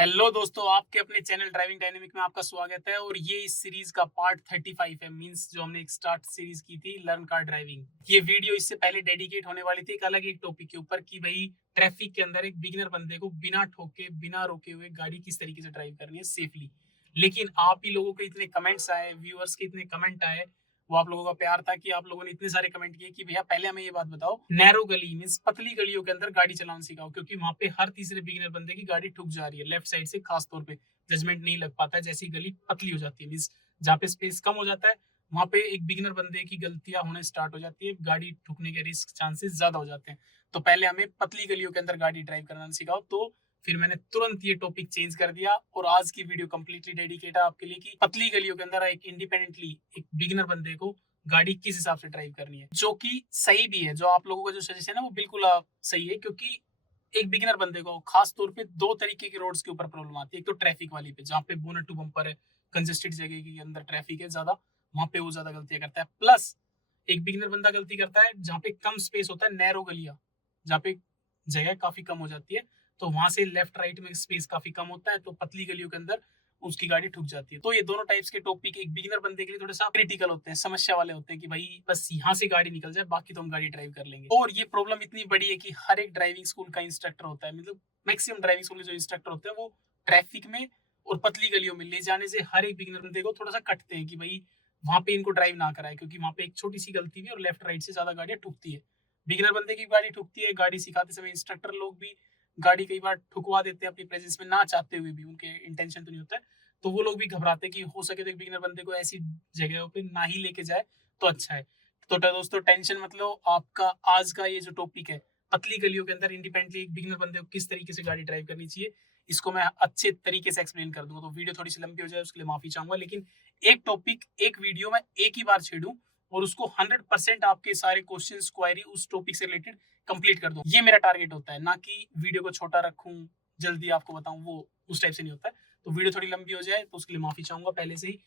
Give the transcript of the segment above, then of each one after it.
Hello दोस्तों, आपके अपने चैनल ड्राइविंग डायनेमिक में आपका स्वागत है। और ये इस सीरीज का पार्ट 35 है। मींस जो हमने एक स्टार्ट सीरीज की थी लर्न कार ड्राइविंग, ये वीडियो इससे पहले डेडिकेट होने वाली थी एक अलग एक टॉपिक के ऊपर कि भाई ट्रैफिक के अंदर एक बिगिनर बंदे को बिना ठोके बिना रोके हुए गाड़ी किस तरीके से ड्राइव करनी है सेफली। लेकिन आप ही लोगों के इतने कमेंट्स आए, व्यूअर्स के इतने कमेंट आए, वो आप लोगों का प्यार था कि आप लोगों ने इतने सारे कमेंट किए कि भैया पहले हमें ये बात बताओ, नैरो गली मींस पतली गलियों के अंदर गाड़ी चलाना सिखाओ, क्योंकि वहां पे हर तीसरे बिगिनर बंदे की गाड़ी ठुक जा रही है लेफ्ट साइड से। खास तौर पे जजमेंट नहीं लग पाता है जैसी गली पतली हो जाती है, मींस जहाँ पे स्पेस कम हो जाता है वहां पे एक बिगिनर बंदे की गलतियां होने स्टार्ट हो जाती है, गाड़ी ठुकने के रिस्क चांसेस ज्यादा हो जाते हैं। तो पहले हमें पतली गलियों के अंदर गाड़ी ड्राइव करना सिखाओ। तो फिर मैंने तुरंत ये टॉपिक चेंज कर दिया और आज की वीडियो कंप्लीटली डेडिकेट है आपके लिए कि पतली गलियों के अंदर एक इंडिपेंडेंटली एक बिगिनर बंदे को गाड़ी किस हिसाब से ड्राइव करनी है, जो कि सही भी है। जो आप लोगों का जो सजेशन है वो बिल्कुल सही है, क्योंकि एक बिगिनर बंदे को खास तौर पे दो तरीके के रोड्स के ऊपर प्रॉब्लम आती है। एक तो ट्रैफिक वाली पे जहाँ पे बोनट टू बम्पर है, कंजेस्टेड जगह के अंदर ट्रैफिक है ज्यादा, वहां पे वो ज्यादा गलतियां करता है। प्लस एक बिगिनर बंदा गलती करता है जहाँ पे कम स्पेस होता है, नैरो गलियां जहाँ पे जगह काफी कम हो जाती है, तो वहां से लेफ्ट राइट में स्पेस काफी कम होता है, तो पतली गलियों के अंदर उसकी गाड़ी ठुक जाती है। तो ये दोनों टाइप्स के टॉपिक एक बिगिनर बंदे के लिए थोड़ा सा क्रिटिकल होते हैं, समस्या वाले होते हैं कि भाई बस यहाँ से गाड़ी निकल जाए बाकी तो हम गाड़ी ड्राइव कर लेंगे। और ये प्रॉब्लम इतनी बड़ी है कि हर एक ड्राइविंग स्कूल का इंस्ट्रक्टर होता है, मतलब मैक्सिमम ड्राइविंग स्कूल के जो इंस्ट्रक्टर होते हैं वो ट्रैफिक में और पतली गलियों में ले जाने से हर एक बिगिनर बंदे को थोड़ा सा कटते हैं कि भाई वहां पे इनको ड्राइव ना कराए, क्योंकि वहां पे एक छोटी सी गलती भी और लेफ्ट राइट से ज्यादा गाड़ियां ठुकती है। बिगिनर बंदे की गाड़ी ठुकती है, गाड़ी सिखाते समय इंस्ट्रक्टर लोग भी गाड़ी कई बार ठुकवा देते हैं अपनी प्रेजेंस में, ना चाहते हुए भी, उनके इंटेंशन तो नहीं होता है। तो वो लोग भी घबराते हैं कि हो सके तो एक बिगिनर बंदे को ऐसी जगहों पे ना ही लेके जाए तो अच्छा है। तो दोस्तों टेंशन मत लो, आपका आज का ये जो टॉपिक है पतली गलियों के अंदर इंडिपेंडेंटली एक बिगिनर बंदे को किस तरीके से गाड़ी ड्राइव करनी चाहिए, इसको मैं अच्छे तरीके से एक्सप्लेन कर दूंगा। तो वीडियो थोड़ी सी लंबी हो जाए उसके लिए माफी चाहूंगा, लेकिन एक टॉपिक एक वीडियो में एक ही बार छेड़ूं और उसको 100% आपके सारे क्वेश्चन क्वायरी उस टॉपिक से रिलेटेड कंप्लीट कर दूं, ये मेरा टारगेट होता है। ना कि वीडियो को छोटा रखूं जल्दी आपको बताऊं, वो उस टाइप से नहीं होता है। तो वीडियो थोड़ी लंबी हो जाए तो उसके लिए माफी चाहूंगा पहले से ही।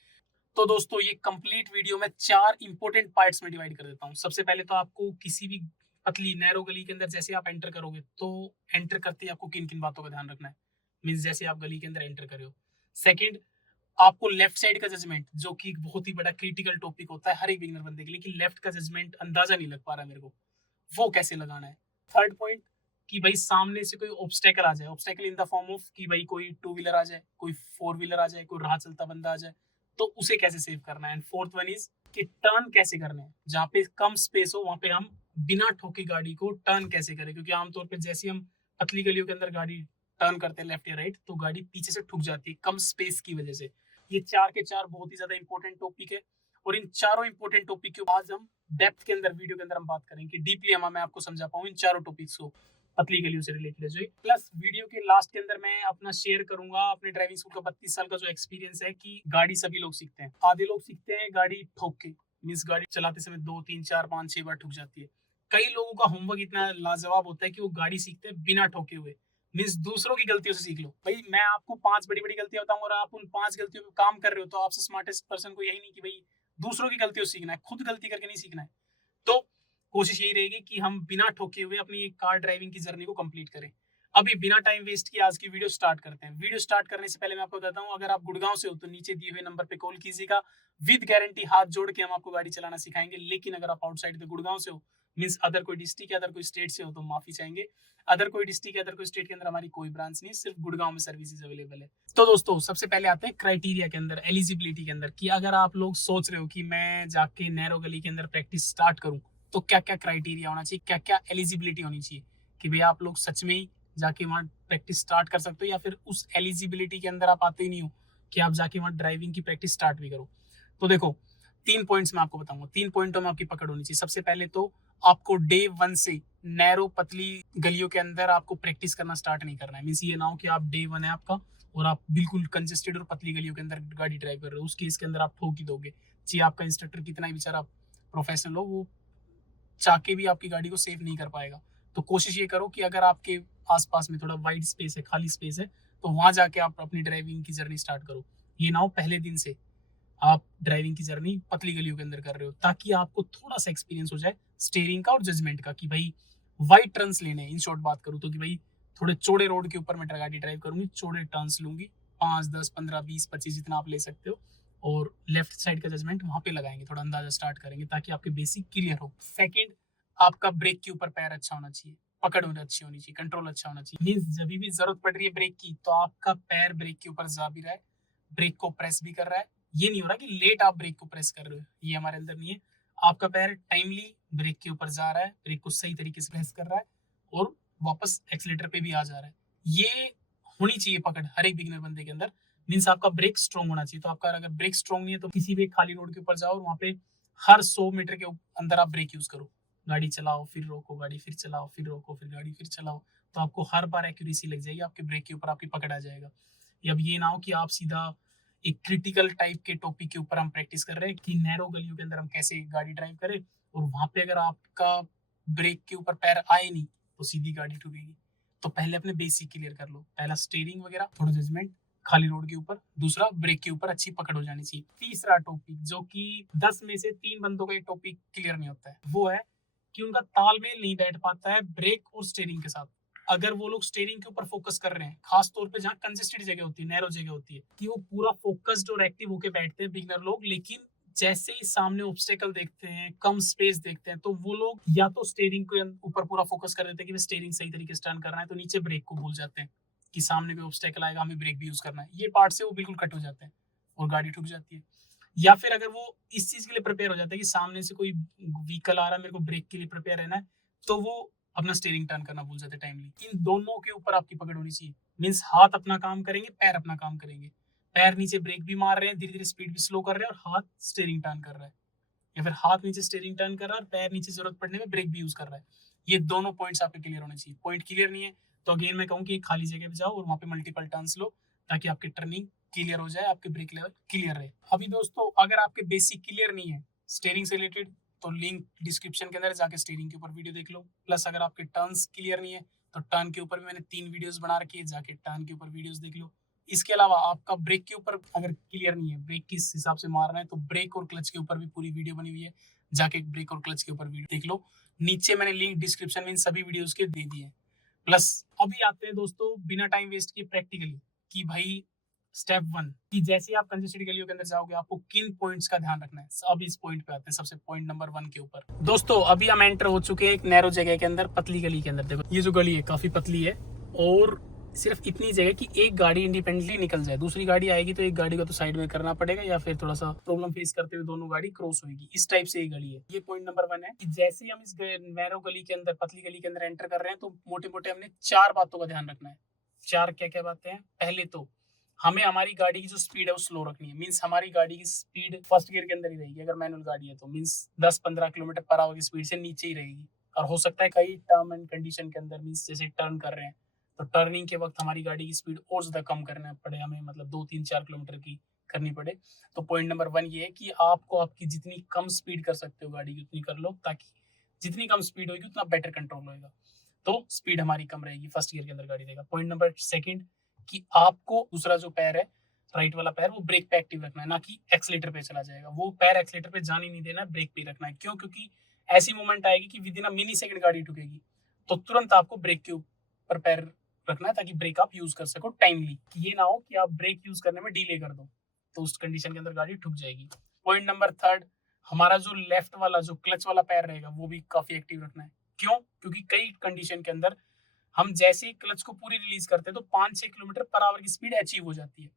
तो दोस्तों ये कंप्लीट वीडियो में 4 इंपॉर्टेंट पार्ट्स में डिवाइड कर देता हूँ। सबसे पहले तो आपको किसी भी पतली नैरो गली के अंदर जैसे आप एंटर करोगे, तो एंटर करते ही आपको किन किन बातों का ध्यान रखना है, मीन्स जैसे आप गली के अंदर एंटर कर रहे हो। सेकंड, आपको लेफ्ट साइड का जजमेंट, जो कि बहुत ही बड़ा क्रिटिकल टॉपिक होता है हर एक बिगिनर बंदे के लिए, कि लेफ्ट का जजमेंट अंदाजा नहीं लग पा रहा मेरे को, वो कैसे लगाना है। थर्ड पॉइंट, कि भाई सामने से कोई ऑब्स्टेकल आ जाए, obstacle in the form of कि भाई कोई टू व्हीलर आ जाए, कोई फोर व्हीलर आ जाए, कोई राह चलता बंदा आ जाए, तो उसे कैसे सेव करना है। एंड फोर्थ वन इज कि टर्न कैसे करने हैं, जहाँ पे कम स्पेस हो वहां पे हम बिना ठोके गाड़ी को टर्न कैसे करें, क्योंकि आमतौर पर जैसे हम पतली गलियों के अंदर गाड़ी टर्न करते हैं लेफ्ट या राइट, तो गाड़ी पीछे से ठुक जाती है कम स्पेस की वजह से। ये चार के चार बहुत ही ज्यादा इंपॉर्टेंट टॉपिक है, और इन चारों इंपॉर्टेंट टॉपिक के आज हम डेप्थ के अंदर वीडियो के अंदर हम बात करेंगे, डीपली मैं आपको समझा पाऊँ इन चारों टॉपिक्स को पतली गलियों से रिलेटेड जो। प्लस वीडियो के लास्ट के अंदर मैं अपना शेयर करूंगा अपने ड्राइविंग स्कूल का 32 साल का जो एक्सपीरियंस है, कि गाड़ी सभी लोग सीखते हैं, आधे लोग सीखते हैं गाड़ी ठोक के, मीन्स गाड़ी चलाते समय 2 3 4 5 6 बार ठुक जाती है। कई लोगों का होमवर्क इतना लाजवाब होता है कि वो गाड़ी सीखते हैं बिना ठोके हुए, मीन्स दूसरों की गलतियों से सीख लो। भाई मैं आपको 5 बड़ी बड़ी गलतियां बताऊंगा और आप उन 5 गलतियों पे काम कर रहे हो, तो आपसे स्मार्टेस्ट पर्सन को यही नहीं कि भाई दूसरों की गलतियों से सीखना है, खुद गलती करके नहीं सीखना है। तो कोशिश यही रहेगी कि हम बिना ठोके हुए अपनी कार ड्राइविंग की जर्नी को कंप्लीट करें। अभी बिना टाइम वेस्ट किए आज की वीडियो स्टार्ट करते हैं। वीडियो स्टार्ट करने से पहले मैं आपको बताता हूँ, अगर आप गुड़गांव से हो तो नीचे दिए हुए नंबर पे कॉल कीजिएगा, विद गारंटी हाथ जोड़ के हम आपको गाड़ी चलाना सिखाएंगे। लेकिन अगर आप आउटसाइड द गुड़गांव से हो, मीन्स अदर कोई डिस्ट्रिक्ट या अदर कोई स्टेट से हो, तो माफी चाहेंगे। अदर कोई डिस्ट्रिक्ट या अदर कोई स्टेट के अंदर हमारी कोई ब्रांच नहीं है, सिर्फ गुड़गांव में सर्विसेज अवेलेबल है। तो दोस्तों सबसे पहले आते हैं क्राइटेरिया के अंदर, एलिजिबिलिटी के अंदर, कि अगर आप लोग सोच रहे हो कि मैं जाके नैरो गली के अंदर प्रैक्टिस स्टार्ट करूं, तो क्या क्या क्राइटेरिया होना चाहिए, क्या क्या एलिजिबिलिटी होनी चाहिए, कि भाई आप लोग सच में ही जाके वहां प्रैक्टिस स्टार्ट कर सकते हो, या फिर उस एलिजिबिलिटी के अंदर आप आते ही नहीं हो कि आप जाके वहां ड्राइविंग की प्रैक्टिस स्टार्ट भी करो। तो देखो 3 पॉइंट्स मैं आपको बताऊंगा, 3 पॉइंटों में आपकी पकड़ होनी चाहिए। सबसे पहले तो आपको डे 1 से नैरो पतली गलियों के अंदर आपको प्रैक्टिस करना स्टार्ट नहीं करना है। मीन्स ये ना हो कि आप डे 1 है आपका और आप बिल्कुल कंजेस्टेड और पतली गलियों के अंदर गाड़ी ड्राइव कर रहे हो, उस केस के अंदर आप ठोक ही दोगे, चाहे आपका इंस्ट्रक्टर कितना ही बेचारा प्रोफेशनल हो, वो चाह के भी आपकी गाड़ी को सेव नहीं कर पाएगा। तो कोशिश ये करो कि अगर आपके आसपास में थोड़ा वाइड स्पेस है, खाली स्पेस है, तो वहां जाके आप अपनी ड्राइविंग की जर्नी स्टार्ट करो। ये ना हो पहले दिन से आप ड्राइविंग की जर्नी पतली गलियों के अंदर कर रहे हो, ताकि आपको थोड़ा सा एक्सपीरियंस हो जाए स्टीयरिंग का और जजमेंट का, कि भाई वाइड टर्न्स लेने, इन शॉर्ट बात करूँ तो, कि भाई थोड़े चौड़े रोड के ऊपर मैं गाड़ी ड्राइव करूंगी, चौड़े टर्न्स लूंगी, 5, 10, 15, 20, 25 जितना आप ले सकते हो, और लेफ्ट साइड का जजमेंट वहां पे लगाएंगे, थोड़ा अंदाजा स्टार्ट करेंगे ताकि आपके बेसिक क्लियर हो। सेकंड, आपका ब्रेक के ऊपर पैर अच्छा होना चाहिए, पकड़ अच्छी होनी चाहिए, कंट्रोल अच्छा होना चाहिए। मींस जब भी जरूरत पड़ रही है ब्रेक की तो आपका पैर ब्रेक के ऊपर जा भी रहा है, ब्रेक को प्रेस भी कर रहा है। ये नहीं हो रहा कि लेट आप ब्रेक को प्रेस कर रहे हो, ये हमारे अंदर नहीं है। आपका पैर टाइमली ब्रेक के ऊपर जा रहा है, ब्रेक को सही तरीके से प्रेस कर रहा है और वापस एक्सीलेटर पे भी आ जा रहा है। ये होनी चाहिए पकड़ हर एक बिगिनर बंदे के अंदर। मीन्स आपका ब्रेक स्ट्रॉन्ग होना चाहिए। तो आपका अगर ब्रेक स्ट्रॉन्ग नहीं है तो किसी भी खाली रोड के ऊपर जाओ और वहां पे हर 100 मीटर के अंदर आप ब्रेक यूज करो, गाड़ी चलाओ फिर रोको, गाड़ी फिर चलाओ फिर रोको, फिर गाड़ी फिर चलाओ, तो आपको हर बार एक्यूरेसी लग जाएगी, आपके ब्रेक के ऊपर आपकी पकड़ आ जाएगा। अब ये ना हो कि आप सीधा एक क्रिटिकल टाइप के टॉपिक के ऊपर हम प्रैक्टिस कर रहे हैं कि नैरो गलियों के अंदर हम कैसे गाड़ी ड्राइव करें, और वहां पे अगर आपका ब्रेक के ऊपर पैर आए नहीं तो सीधी गाड़ी ठुकेगी। तो पहले अपने बेसिक क्लियर कर लो, पहला स्टीयरिंग वगैरह, थोड़ा जजमेंट खाली रोड के ऊपर, दूसरा ब्रेक के ऊपर अच्छी पकड़ हो जानी चाहिए। तीसरा टॉपिक जो कि 10 में से 3 बंदों का एक टॉपिक क्लियर नहीं होता है, वो है कि उनका तालमेल नहीं बैठ पाता है ब्रेक और स्टीयरिंग के साथ। अगर वो लोग स्टीयरिंग के ऊपर फोकस कर रहे हैं, खास तौर पे जहाँ कंजेस्टेड जगह होती है, नैरो जगह होती है, कि वो पूरा फोकस्ड और एक्टिव होके बैठते हैं बिगिनर लोग, लेकिन जैसे ही सामने ऑब्स्टेकल देखते हैं, कम स्पेस देखते हैं, तो वो लोग या तो स्टीयरिंग के ऊपर पूरा फोकस कर देते हैं कि स्टीयरिंग सही तरीके से टर्न करना है, तो नीचे ब्रेक को भूल जाते हैं कि सामने कोई ऑब्स्टेकल आएगा, हमें ब्रेक भी यूज करना है। ये पार्ट से वो बिल्कुल कट हो जाते हैं और गाड़ी ठुक जाती है। या फिर अगर वो इस चीज के लिए प्रिपेयर हो जाता है कि सामने से कोई व्हीकल आ रहा है, मेरे को ब्रेक के लिए प्रिपेयर रहना है, तो वो अपना स्टीयरिंग टर्न करना भूल जाते हैं टाइमली। इन दोनों के ऊपर आपकी पकड़ होनी चाहिए। मींस हाथ अपना काम करेंगे, पैर अपना काम करेंगे। पैर नीचे ब्रेक भी मार रहे हैं, धीरे धीरे स्पीड भी स्लो कर रहे हैं, और हाथ स्टीयरिंग टर्न कर रहा है, या फिर हाथ नीचे स्टीयरिंग टर्न कर रहा है और पैर नीचे जरूरत पड़ने में ब्रेक भी यूज कर रहा है। ये दोनों पॉइंट्स आपके क्लियर होने चाहिए। पॉइंट क्लियर नहीं है तो अगेन मैं कहूँ कि खाली जगह पे जाओ और वहां पे मल्टीपल टर्न्स लो ताकि आपकी टर्निंग क्लियर हो जाए, आपके ब्रेक लेवल क्लियर रहे। अभी दोस्तों अगर आपके बेसिक क्लियर नहीं है स्टीयरिंग से रिलेटेड, तो लिंक डिस्क्रिप्शन के अंदर जाके स्टीयरिंग के ऊपर वीडियो देख लो। प्लस अगर आपके टर्न्स क्लियर नहीं है तो टर्न के ऊपर भी मैंने 3 वीडियोस बना रखी है, जाके टर्न के ऊपर वीडियोस देख लो। इसके अलावा आपका ब्रेक के ऊपर अगर क्लियर नहीं है, ब्रेक किस हिसाब से मारना है, तो ब्रेक और क्लच के ऊपर भी पूरी वीडियो बनी हुई है, जाके ब्रेक और क्लच के ऊपर वीडियो देख लो। नीचे मैंने लिंक डिस्क्रिप्शन में इन सभी वीडियोस के दे दिए। प्लस अभी आते हैं दोस्तों बिना टाइम वेस्ट किए प्रैक्टिकली, कि भाई स्टेप 1 कि जैसे आप कंजेस्टेड गलियों के अंदर जाओगे आपको किन पॉइंट्स का ध्यान रखना है। अब इस पॉइंट पे आते हैं, सबसे पॉइंट नंबर 1 के ऊपर। दोस्तों अभी हम एंटर हो चुके हैं एक नैरो जगह के अंदर, पतली गली के अंदर। देखो ये जो गली है काफी पतली है और सिर्फ इतनी जगह कि एक गाड़ी इंडिपेंडेंटली निकल जाए, दूसरी गाड़ी आएगी तो एक गाड़ी को तो साइड में करना पड़ेगा, या फिर थोड़ा सा प्रॉब्लम फेस करते हुए दोनों गाड़ी क्रॉस होगी। इस टाइप से ये गली है। ये पॉइंट नंबर 1 है कि जैसे ही हम इस नैरो गली के अंदर, पतली गली के अंदर एंटर कर रहे हैं, तो मोटे मोटे हमने 4 बातों का ध्यान रखना है। 4 क्या क्या बातें हैं? पहले तो हमें हमारी गाड़ी की जो स्पीड है वो स्लो रखनी है। मीन्स हमारी गाड़ी की स्पीड फर्स्ट गियर के अंदर ही रहेगी, अगर मैनुअल गाड़ी है तो मीन्स 10-15 किलोमीटर पर आवर की स्पीड से नीचे ही रहेगी। और हो सकता है कई टर्म एंड कंडीशन के अंदर, मीन्स जैसे टर्न कर रहे हैं तो टर्निंग के वक्त हमारी गाड़ी की स्पीड और ज्यादा कम करना पड़े हमें, मतलब 2-3-4 किलोमीटर की करनी पड़े। तो पॉइंट नंबर 1 ये है कि आपको आपकी जितनी कम स्पीड कर सकते हो गाड़ी की उतनी कर लो, ताकि जितनी कम स्पीड होगी उतना बेटर कंट्रोल होगा, तो स्पीड हमारी कम रहेगी, फर्स्ट गियर के अंदर गाड़ी देगा। पॉइंट नंबर 2 कि आपको दूसरा जो पैर है, राइट वाला पैर, वो ब्रेक पे एक्टिव रखना है, ना कि एक्सीलेटर पे चला जाएगा। वो पैर एक्सीलेटर पे जाने नहीं देना, ब्रेक पे रखना है। क्यों? क्योंकि ऐसी मोमेंट आएगी कि with in a milli second गाड़ी ठुकेगी, तो तुरंत आपको ब्रेक के ऊपर पैर रखना है ताकि ब्रेक आप यूज कर सको टाइमली, कि ये ना हो कि आप ब्रेक यूज करने में डिले कर दो, तो उस कंडीशन के अंदर गाड़ी ठुक जाएगी। पॉइंट नंबर 3, हमारा जो लेफ्ट वाला जो क्लच वाला पैर रहेगा वो भी काफी एक्टिव रखना है। क्यों? क्योंकि कई कंडीशन के अंदर हम जैसे ही क्लच को पूरी रिलीज करते हैं तो 5-6 किलोमीटर पर आवर की स्पीड अचीव हो जाती है।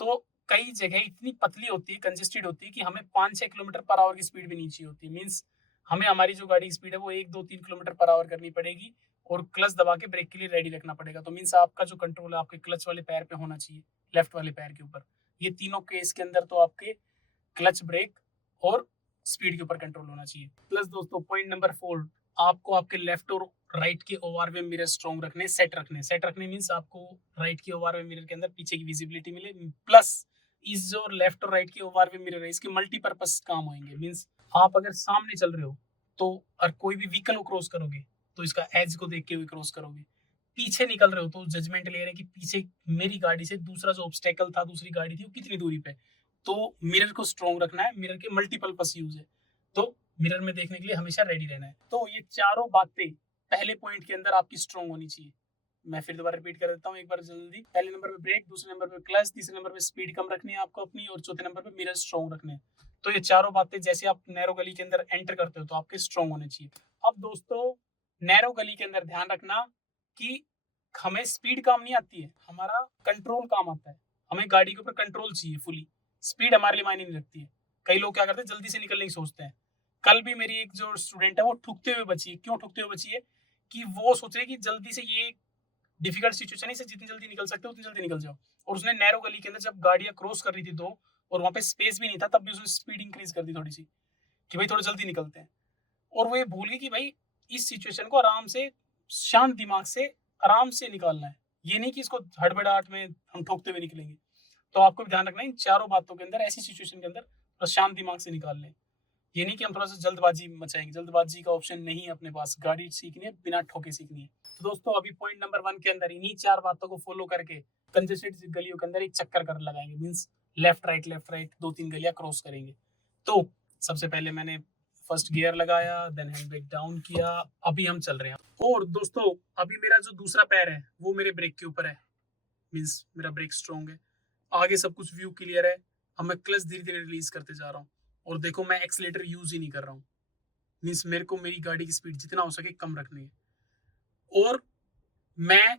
तो कई जगह इतनी पतली होती है, कंजेस्टेड होती है कि हमें 5-6 किलोमीटर पर आवर की स्पीड भी नहीं चाहिए होती है। मीन्स हमें हमारी जो गाड़ी की स्पीड है वो 1-2-3 किलोमीटर पर आवर करनी पड़ेगी और क्लच दबा के ब्रेक के लिए रेडी रखना पड़ेगा। तो मीन्स आपका जो कंट्रोल है आपके क्लच वाले पैर पे होना चाहिए, लेफ्ट वाले पैर के ऊपर। ये तीनों केस के अंदर तो आपके क्लच, ब्रेक और स्पीड के ऊपर कंट्रोल होना चाहिए। प्लस दोस्तों पॉइंट नंबर 4, आपको आपके लेफ्ट और राइट के ओवरवे मिरर स्ट्रॉन्ग रखने, सेट रखने। सेट रखने मींस आपको राइट के ओवरवे मिरर के अंदर पीछे की विजिबिलिटी मिले, प्लस इस जो लेफ्ट और राइट के ओवरवे मिरर है इसके मल्टीपर्पज काम होंगे। मींस आप अगर सामने चल रहे हो तो और कोई भी व्हीकल को क्रॉस करोगे तो इसका एज को देख के हुए क्रॉस करोगे। पीछे निकल रहे हो तो जजमेंट ले रहे हैं कि पीछे मेरी गाड़ी से दूसरा जो ऑब्स्टेकल था, दूसरी गाड़ी थी, वो कितनी दूरी पे। तो मिरर को स्ट्रॉन्ग रखना है, मिरर के मल्टीपल पर्पस यूज है, तो मिरर में देखने के लिए हमेशा रेडी रहना है। तो ये चारों बातें पहले पॉइंट के अंदर आपकी स्ट्रॉन्ग होनी चाहिए। मैं फिर दोबारा रिपीट कर देता हूँ एक बार जल्दी। पहले नंबर पे ब्रेक, दूसरे नंबर पे क्लच, तीसरे नंबर पे स्पीड कम रखनी है आपको अपनी, और चौथे नंबर पे मिरर स्ट्रॉन्ग रखने हैं। तो ये चारों बातें जैसे आप नैरो गली के अंदर एंटर करते हो तो आपके स्ट्रॉन्ग होने चाहिए। अब दोस्तों नैरो गली के अंदर ध्यान रखना कि हमें स्पीड काम नहीं आती है, हमारा कंट्रोल काम आता है। हमें गाड़ी के ऊपर कंट्रोल चाहिए फुली, स्पीड हमारे लिए मायने नहीं रखती है। कई लोग क्या करते हैं, जल्दी से निकलने की सोचते हैं। कल भी मेरी एक जो स्टूडेंट है वो ठुकते हुए बची है। क्यों ठुकते हुए बची है? कि वो सोच रही है कि जल्दी से ये डिफिकल्ट सिचुएशन है, इससे जितनी जल्दी निकल सकते हो उतनी जल्दी निकल जाओ। और उसने नैरो गली के अंदर जब गाड़ियां क्रॉस कर रही थी दो, और वहां पे स्पेस भी नहीं था, तब भी उसने स्पीड इंक्रीज कर दी थोड़ी सी कि भाई थोड़ा जल्दी निकलते हैं। और वो ये भूल गई कि भाई इस सिचुएशन को आराम से, शांत दिमाग से आराम से निकालना है। ये नहीं कि इसको हड़बड़ाहट में हम ठोकते हुए निकलेंगे। तो आपको भी ध्यान रखना है इन चारों बातों के अंदर, ऐसी सिचुएशन के अंदर थोड़ा शांत दिमाग से निकाल लें। ये नहीं कि हम थोड़ा सा जल्दबाजी मचाएंगे, जल्दबाजी का ऑप्शन नहीं है अपने पास। गाड़ी सीखनी है, बिना ठोके सीखनी है। तो दोस्तों अभी पॉइंट नंबर 1 के अंदर इन्हीं 4 बातों को फॉलो करके कंजेस्टेड गलियों के अंदर एक चक्कर कर लगाएंगे, मींस लेफ्ट राइट 2-3 गलियां क्रॉस करेंगे। तो सबसे पहले मैंने फर्स्ट गियर लगाया, देन हैंड ब्रेक डाउन किया, अभी हम चल रहे हैं। और दोस्तों अभी मेरा जो दूसरा पैर है वो मेरे ब्रेक के ऊपर है, मींस मेरा ब्रेक स्ट्रॉन्ग है, आगे सब कुछ व्यू क्लियर है। अब मैं क्लच धीरे धीरे रिलीज करते जा रहा हूँ, और देखो मैं एक्सीलेटर यूज ही नहीं कर रहा हूँ। मींस मेरे को मेरी गाड़ी की स्पीड जितना हो सके कम रखनी है, और मैं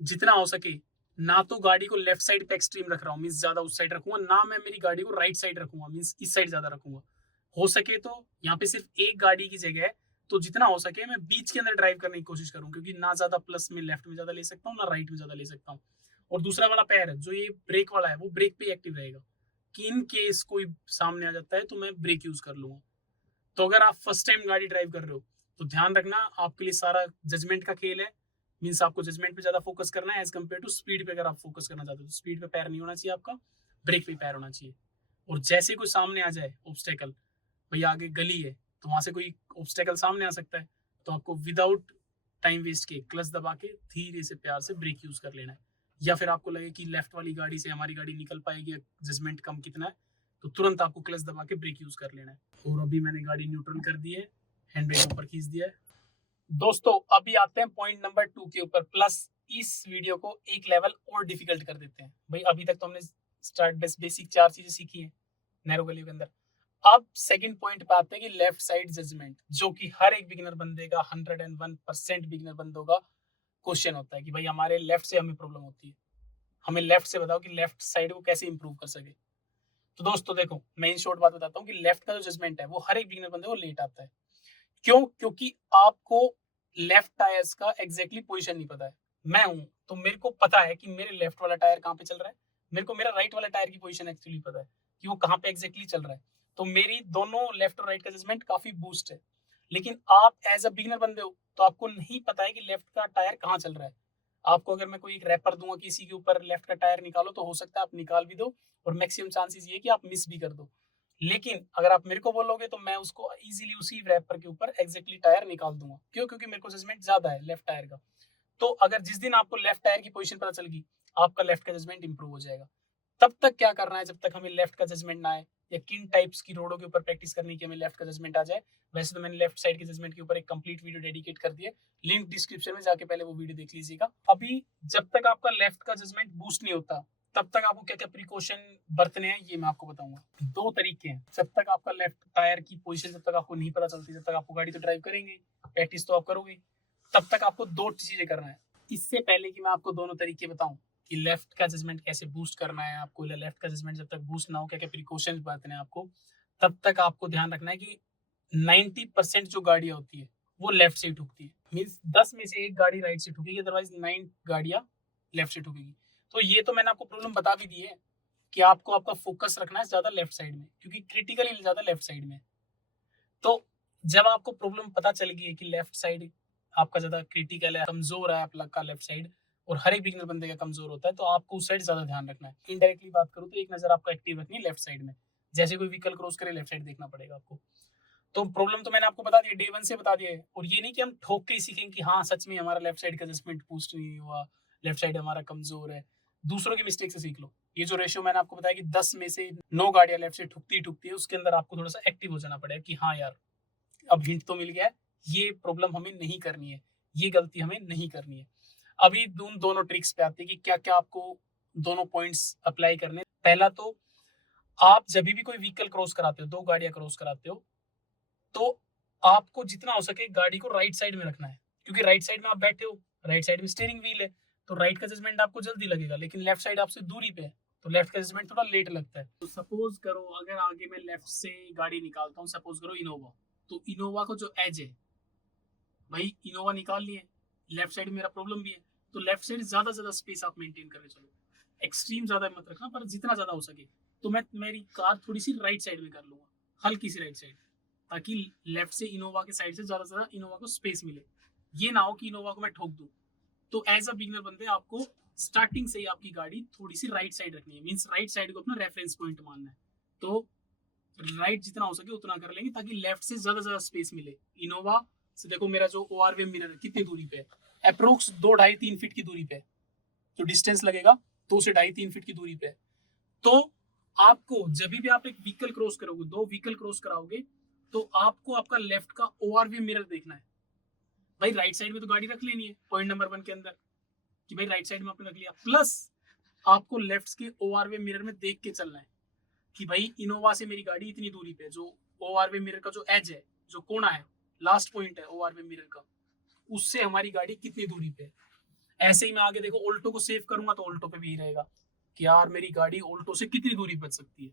जितना हो सके ना तो गाड़ी को लेफ्ट साइड पे एक्सट्रीम रख रहा हूँ, मींस ज्यादा उस साइड रखूंगा, ना मैं मेरी गाड़ी को राइट साइड रखूंगा, मींस इस साइड ज्यादा रखूंगा। हो सके तो यहाँ पे सिर्फ एक गाड़ी की जगह है, तो जितना हो सके मैं बीच के अंदर ड्राइव करने की कोशिश करूँ, क्योंकि ना ज्यादा प्लस में लेफ्ट में ज्यादा ले सकता हूँ, ना राइट में ज्यादा ले सकता हूँ। और दूसरा वाला पैर है जो ये ब्रेक वाला है, वो ब्रेक पे एक्टिव रहेगा कि इन केस कोई सामने आ जाता है तो मैं ब्रेक यूज कर लूंगा। तो अगर आप फर्स्ट टाइम गाड़ी ड्राइव कर रहे हो तो ध्यान रखना आपके लिए सारा जजमेंट का खेल है। मीन्स आपको जजमेंट पे ज्यादा फोकस करना है एज कम्पेयर टू स्पीड पे। अगर आप फोकस करना चाहते हो तो स्पीड पे पैर नहीं होना चाहिए आपका, ब्रेक पे पैर होना चाहिए। और जैसे कोई सामने आ जाए ऑब्स्टेकल, भाई आगे गली है तो वहां से कोई ऑब्स्टेकल सामने आ सकता है, तो आपको विदाउट टाइम वेस्ट के क्लच दबा के धीरे से प्यार से ब्रेक यूज कर लेना है। या फिर आपको लगे कि लेफ्ट वाली गाड़ी से हमारी गाड़ी निकल पाएगी, जजमेंट कम कितना है, तो तुरंत आपको क्लच दबा के ब्रेक यूज कर लेना है। और अभी मैंने गाड़ी न्यूट्रल कर दी है, हैंड ब्रेक ऊपर खींच दिया है। दोस्तों अभी आते हैं पॉइंट नंबर 2 के ऊपर, प्लस इस वीडियो को एक लेवल और डिफिकल्ट कर देते हैं। भाई अभी तक तो हमने स्टार्ट बेसिक 4 चीजें सीखी हैं नैरो गली के अंदर। अब सेकंड पॉइंट पे आते हैं कि लेफ्ट साइड जजमेंट, जो कि हर एक बिगिनर बंदे का 101% बिगिनर बंदों का क्वेश्चन होता है कि भाई हमारे लेफ्ट से हमें प्रॉब्लम होती है, हमें लेफ्ट से बताओ कि लेफ्ट साइड को कैसे इंप्रूव कर सके। तो दोस्तों देखो मैं इन शॉर्ट बात बताता हूँ कि लेफ्ट का जो जजमेंट है वो हर एक बिगिनर बंदे को लेट आता है। क्यों? क्योंकि आपको लेफ्ट टायर्स का एग्जैक्टली पोजीशन नहीं पता है। मैं हूं तो मेरे को पता है कि मेरे लेफ्ट वाला टायर कहाँ पे चल रहा है, मेरे को मेरा राइट वाला टायर की पोजीशन एक्चुअली पता है कि वो कहाँ पे एग्जैक्टली चल रहा है। तो मेरी दोनों लेफ्ट और राइट का जजमेंट काफी बूस्ट है। लेकिन आप एज अ बिगिनर बंदे हो तो आपको नहीं पता है कि लेफ्ट का टायर कहाँ चल रहा है। आपको अगर मैं कोई एक रैपर दूंगा किसी के ऊपर लेफ्ट का टायर निकालो, तो हो सकता है आप निकाल भी दो, और मैक्सिमम चांसेस ये कि आप मिस भी कर दो। लेकिन अगर आप मेरे को बोलोगे तो मैं उसको इजीली उसी रैपर के ऊपर एग्जैक्टली टायर निकाल दूंगा। क्यों? क्योंकि मेरे को जजमेंट ज्यादा है लेफ्ट टायर का। तो अगर जिस दिन आपको लेफ्ट टायर की पोजीशन पता चलेगी, आपका लेफ्ट का जजमेंट इंप्रूव हो जाएगा। तब तक क्या करना है, जब तक हमें लेफ्ट का जजमेंट ना आए, या किन टाइप्स की रोडों के ऊपर प्रैक्टिस करनी कि हमें लेफ्ट का जजमेंट आ जाए। वैसे तो मैंने लेफ्ट साइड के जजमेंट के ऊपर एक कंप्लीट वीडियो डेडिकेट कर दिया, लिंक डिस्क्रिप्शन में जाके पहले वो वीडियो देख लीजिएगा। अभी जब तक आपका लेफ्ट का जजमेंट बूस्ट नहीं होता, तब तक आपको क्या क्या प्रिकॉशन बरतने हैं ये मैं आपको बताऊंगा। 2 तरीके हैं। जब तक आपका लेफ्ट टायर की पोजीशन जब तक आपको नहीं पता चलती, जब तक आपको गाड़ी तो ड्राइव करेंगे, प्रैक्टिस तो आप करोगे, तब तक आपको 2 चीजें करना है। इससे पहले कि मैं आपको दोनों तरीके बताऊं कि लेफ्ट का जजमेंट कैसे बूस्ट करना है आपको, या लेफ्ट का जजमेंट जब तक बूस्ट ना हो क्या क्या प्रिकॉशंस बरतने हैं आपको, तब तक आपको ध्यान रखना है कि 90% जो गाड़ियां होती है वो लेफ्ट से ठुकती है। मींस 10 में से 1 गाड़ी राइट से ठुकेगी, अदरवाइज 9 गाड़ियां लेफ्ट से ठुकेगी। तो ये तो मैंने आपको प्रॉब्लम बता भी दी है कि आपको आपका फोकस रखना है ज्यादा लेफ्ट साइड में, क्योंकि क्रिटिकली ज्यादा लेफ्ट साइड में। तो जब आपको प्रॉब्लम पता चल गई है कि लेफ्ट साइड आपका ज्यादा क्रिटिकल है, कमजोर है आपका लेफ्ट साइड, और हर एक बिगिनर बंदे का कमजोर होता है, तो आपको उस साइड ज्यादा ध्यान रखना है। इनडायरेक्टली बात करूं तो एक नजर आपको एक्टिव रखनी है लेफ्ट साइड में। जैसे कोई व्हीकल क्रॉस करे लेफ्ट साइड देखना पड़ेगा आपको। तो प्रॉब्लम तो मैंने आपको बता दिया, डे 1 से बता दिया है। और ये नहीं कि हम ठोक के ही सीखेंगे कि हाँ सच में हमारा लेफ्ट साइड का एडजस्टमेंट बूस्ट नहीं हुआ, लेफ्ट साइड हमारा कमजोर है। दूसरों की मिस्टेक से सीख लो। ये जो रेशियो मैंने आपको बताया कि 10 में से 9 गाड़ियां लेफ्ट से ठुकती है, उसके अंदर आपको थोड़ा सा एक्टिव हो जाना पड़ेगा कि हाँ यार अब हिंट तो मिल गया है, ये प्रॉब्लम हमें नहीं करनी है। ये गलती हमें नहीं करनी है। अभी दोनों ट्रिक्स पे आते हैं कि क्या क्या आपको दोनों पॉइंट्स अप्लाई करने। पहला तो आप जब भी कोई व्हीकल क्रॉस कराते हो, दो गाड़ियां क्रॉस कराते हो, तो आपको जितना हो सके गाड़ी को राइट साइड में रखना है, क्योंकि राइट साइड में आप बैठे हो, राइट साइड में स्टीयरिंग व्हील है, तो राइट का जजमेंट आपको जल्दी लगेगा, लेकिन लेफ्ट साइड आपसे दूरी पे है, तो लेफ्ट का जजमेंट थोड़ा लेट लगता है। तो सपोज करो अगर आगे मैं लेफ्ट से गाड़ी निकालता हूँ, सपोज करो इनोवा, तो इनोवा को जो एज है, भाई इनोवा निकाल लिए, लेफ्ट साइड मेरा प्रॉब्लम भी है, तो लेफ्ट साइड ज्यादा स्पेस आप मेंटेन करके चलो, एक्सट्रीम ज्यादा मत रखना, पर जितना ज्यादा हो सके। तो मैं मेरी कार थोड़ी सी राइट साइड में कर लूंगा, हल्की सी राइट साइड, ताकि लेफ्ट से इनोवा के साइड से ज्यादा इनोवा को स्पेस मिले। ये ना हो कि इनोवा को मैं ठोक दूं। तो एज अ बिगनर बंदे आपको स्टार्टिंग से ही आपकी गाड़ी थोड़ी सी राइट साइड रखनी है, मींस राइट साइड को अपना रेफरेंस पॉइंट मानना है। तो राइट जितना हो सके उतना कर लेंगे, ताकि लेफ्ट से ज्यादा स्पेस मिले। इनोवा से देखो मेरा जो ओआरवी मिरर है कितनी दूरी पे है, अप्रोक्स 2-2.5-3 फीट की दूरी पे है, जो डिस्टेंस लगेगा 2 से 2.5-3 फीट की दूरी पे है। तो आपको जब भी आप एक व्हीकल क्रॉस करोगे, दो व्हीकल क्रॉस कराओगे, तो आपको आपका लेफ्ट का ओआरवी मिरर देखना है। भाई राइट साइड में तो गाड़ी रख लेनी है पॉइंट नंबर 1 के अंदर, कि भाई राइट साइड में आपने रख लिया, प्लस आपको लेफ्ट के ओआरवी मिरर में देख के चलना है कि भाई इनोवा से मेरी गाड़ी इतनी दूरी पे, जो ओआरवी मिरर का जो एज है, जो कोना है, लास्ट पॉइंट है ओआरवी मिरर का, उससे हमारी गाड़ी कितनी दूरी पे है। ऐसे ही मैं आगे देखो ऑल्टो को सेव करूंगा, तो ऑल्टो पे भी रहेगा कि यार मेरी गाड़ी ऑल्टो से कितनी दूरी बच सकती है।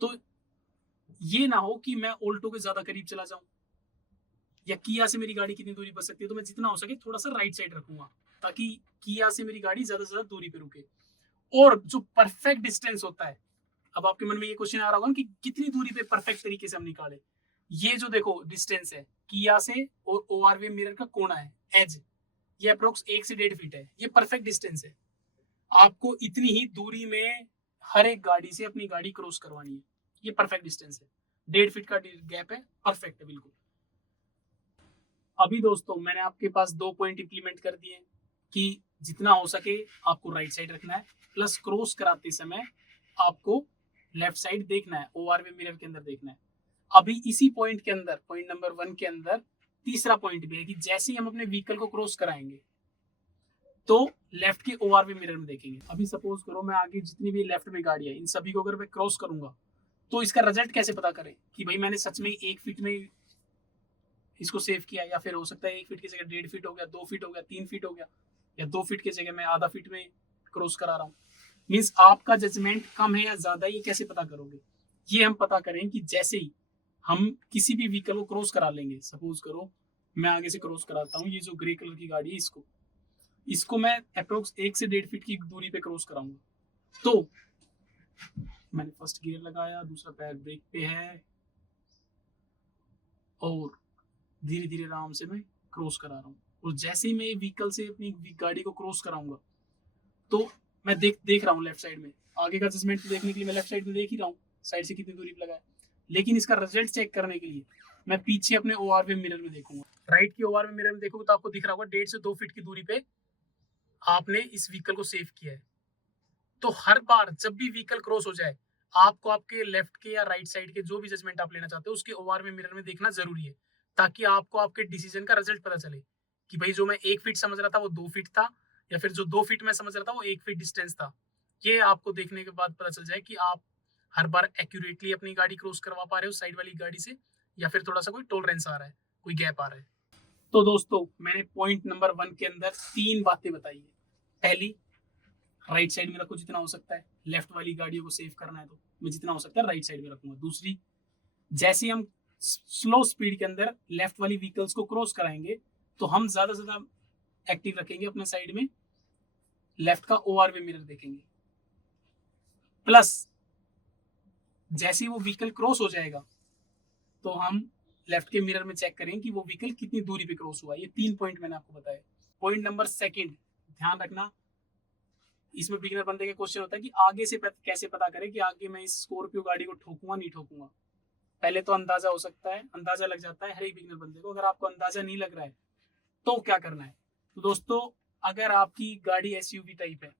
तो ये ना हो कि मैं ऑल्टो के ज्यादा करीब चला जाऊं, या किया से मेरी गाड़ी कितनी दूरी बच सकती है, तो मैं जितना हो सके थोड़ा सा राइट साइड रखूंगा, ताकि किया से मेरी गाड़ी ज्यादा से ज्यादा दूरी पे रुके। और जो परफेक्ट डिस्टेंस होता है, अब आपके मन में ये क्वेश्चन आ रहा होगा कि कितनी दूरी पे परफेक्ट तरीके से हम निकाले। ये जो देखो डिस्टेंस है किया से और ओआरवी मिरर का कोना है, एज, ये अप्रोक्स 1 से 1.5 फीट है, ये परफेक्ट डिस्टेंस है। आपको इतनी ही दूरी में हर एक गाड़ी से अपनी गाड़ी क्रॉस करवानी है, ये परफेक्ट डिस्टेंस है, 1.5 फीट का गैप है, परफेक्ट है बिल्कुल। अभी दोस्तों मैंने आपके पास 2 पॉइंट इंप्लीमेंट कर दिए कि जितना हो सके आपको राइट साइड रखना है, प्लस क्रॉस कराते समय आपको लेफ्ट साइड देखना है, ओआरवी मिरर के अंदर देखना है। अभी इसी पॉइंट के अंदर, पॉइंट नंबर 1 के अंदर तीसरा पॉइंट भी है कि जैसे ही हम अपने व्हीकल को क्रॉस कराएंगे, तो लेफ्ट के ओआरवी मिरर में देखेंगे। अभी सपोज करो मैं आगे जितनी भी लेफ्ट में गाड़ी है, इन सभी को अगर मैं क्रॉस करूंगा, तो इसका रिजल्ट कैसे पता करें कि भाई मैंने सच में 1 फीट में इसको सेव किया, या फिर हो सकता है 1 फीट की जगह 1.5 फीट हो गया, 2 फीट हो गया, 3 फीट हो गया, या 2 फीट की जगह मैं आधा फीट में क्रॉस करा रहा हूँ। मीन्स आपका जजमेंट कम है या ज्यादा है, ये कैसे पता करोगे? ये हम पता करें कि जैसे ही हम किसी भी व्हीकल को क्रॉस करा लेंगे, सपोज करो मैं आगे से क्रॉस कराता हूँ, ये जो ग्रे कलर की गाड़ी है इसको इसको मैं अप्रोक्स 1 से 1.5 फीट की दूरी पे क्रॉस कराऊंगा। तो मैंने फर्स्ट गियर लगाया, दूसरा पैर ब्रेक पे है, और धीरे धीरे आराम से मैं क्रॉस करा रहा हूँ। और जैसे ही मैं व्हीकल से अपनी गाड़ी को क्रॉस कराऊंगा, तो मैं देख रहा हूँ लेफ्ट साइड में, आगे का जजमेंट देखने के लिए मैं लेफ्ट साइड में देख ही रहा हूँ साइड से कितनी दूरी पे लगा है, लेकिन इसका रिजल्ट चेक करने के लिए मैं पीछे अपने ओआरवी मिरर में देखूंगा। राइट की ओआरवी मिरर में देखोगे तो आपको दिख रहा होगा 1.5 से 2 फीट की दूरी पे आपने इस व्हीकल को सेव किया है। तो हर बार जब भी व्हीकल क्रॉस हो जाए, आपको आपके लेफ्ट के या राइट साइड के जो भी जजमेंट आप लेना चाहते हो उसके ओआरवी मिरर में देखना जरूरी है, ताकि आपको आपके डिसीजन का रिजल्ट पता चले कि भाई जो मैं 1 फीट समझ रहा था वो 2 फीट था, या फिर जो 2 फीट में समझ रहा था वो 1 फीट डिस्टेंस था। ये आपको देखने के बाद पता चल जाए कि आप हर बार एक्यूरेटली अपनी गाड़ी क्रॉस करवा पा रहे हो साइड वाली गाड़ी से, या फिर थोड़ा सा कोई टॉलरेंस आ रहा है, कोई गैप आ रहा है। तो दोस्तों मैंने पॉइंट नंबर 1 के अंदर 3 बातें बताई है। पहली, राइट साइड में रखो जितना हो सकता है, लेफ्ट वाली गाड़ियों को सेव करना है तो मैं जितना हो सकता है राइट साइड में रखूंगा। दूसरी, जैसे हम स्लो स्पीड के अंदर लेफ्ट वाली व्हीकल्स को क्रॉस कराएंगे, तो हम ज्यादा से ज्यादा एक्टिव रखेंगे अपने साइड में, लेफ्ट का ओआरवी मिरर देखेंगे। प्लस जैसे ही वो व्हीकल क्रॉस हो जाएगा, तो हम लेफ्ट के मिरर में चेक करें कि वो व्हीकल कितनी दूरी पे क्रॉस हुआ। ये 3 पॉइंट मैंने आपको बताया। पॉइंट नंबर 2, ध्यान रखना, इसमें बिगिनर बंदे का क्वेश्चन होता है कि आगे से कैसे पता करें कि आगे मैं इस स्कॉर्पियो गाड़ी को ठोकूंगा नहीं ठोकूंगा। पहले तो अंदाजा हो सकता है, अंदाजा लग जाता है हर एक बिगिनर बंदे को। अगर आपको अंदाजा नहीं लग रहा है तो क्या करना है? तो दोस्तों अगर आपकी गाड़ी एसयूवी टाइप है,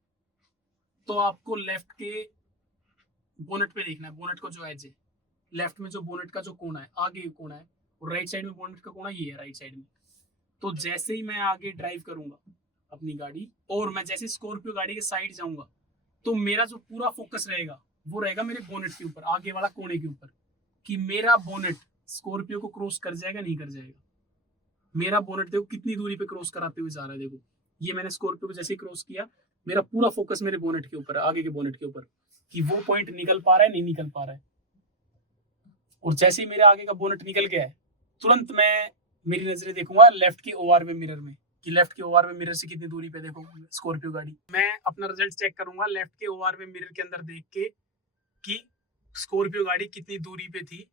तो आपको लेफ्ट के बोनट पे देखना है, बोनट को जो एज है, लेफ्ट में जो बोनट का जो कोना है, आगे कोना है, और राइट साइड में बोनट का कोना ये है राइट साइड में। तो जैसे ही मैं आगे ड्राइव करूंगा अपनी गाड़ी और मैं जैसे स्कॉर्पियो गाड़ी के साइड जाऊंगा, तो मेरा जो पूरा फोकस रहेगा वो रहेगा मेरे बोनेट के ऊपर, आगे वाला कोने के ऊपर, कि मेरा बोनेट स्कॉर्पियो को क्रॉस कर जाएगा नहीं कर जाएगा। मेरा बोनेट देखो कितनी दूरी पे क्रॉस कराते हुए जा रहा है। देखो ये मैंने स्कॉर्पियो को जैसे ही क्रॉस किया, मेरा पूरा फोकस मेरे बोनेट के ऊपर है, आगे के बोनेट के ऊपर, कि वो पॉइंट निकल पा रहा है नहीं निकल पा रहा है। और जैसे ही मेरे आगे का बोनेट निकल गया है, तुरंत मैं मेरी नजरें देखूंगा लेफ्ट के ओआरवे मिरर में, कि लेफ्ट के ओआरवे मिरर से कितनी दूरी पे देखो स्कॉर्पियो गाड़ी। मैं अपना रिजल्ट चेक करूंगा लेफ्ट के ओआरवे मिरर के अंदर देख के कि स्कॉर्पियो गाड़ी कितनी दूरी पे थी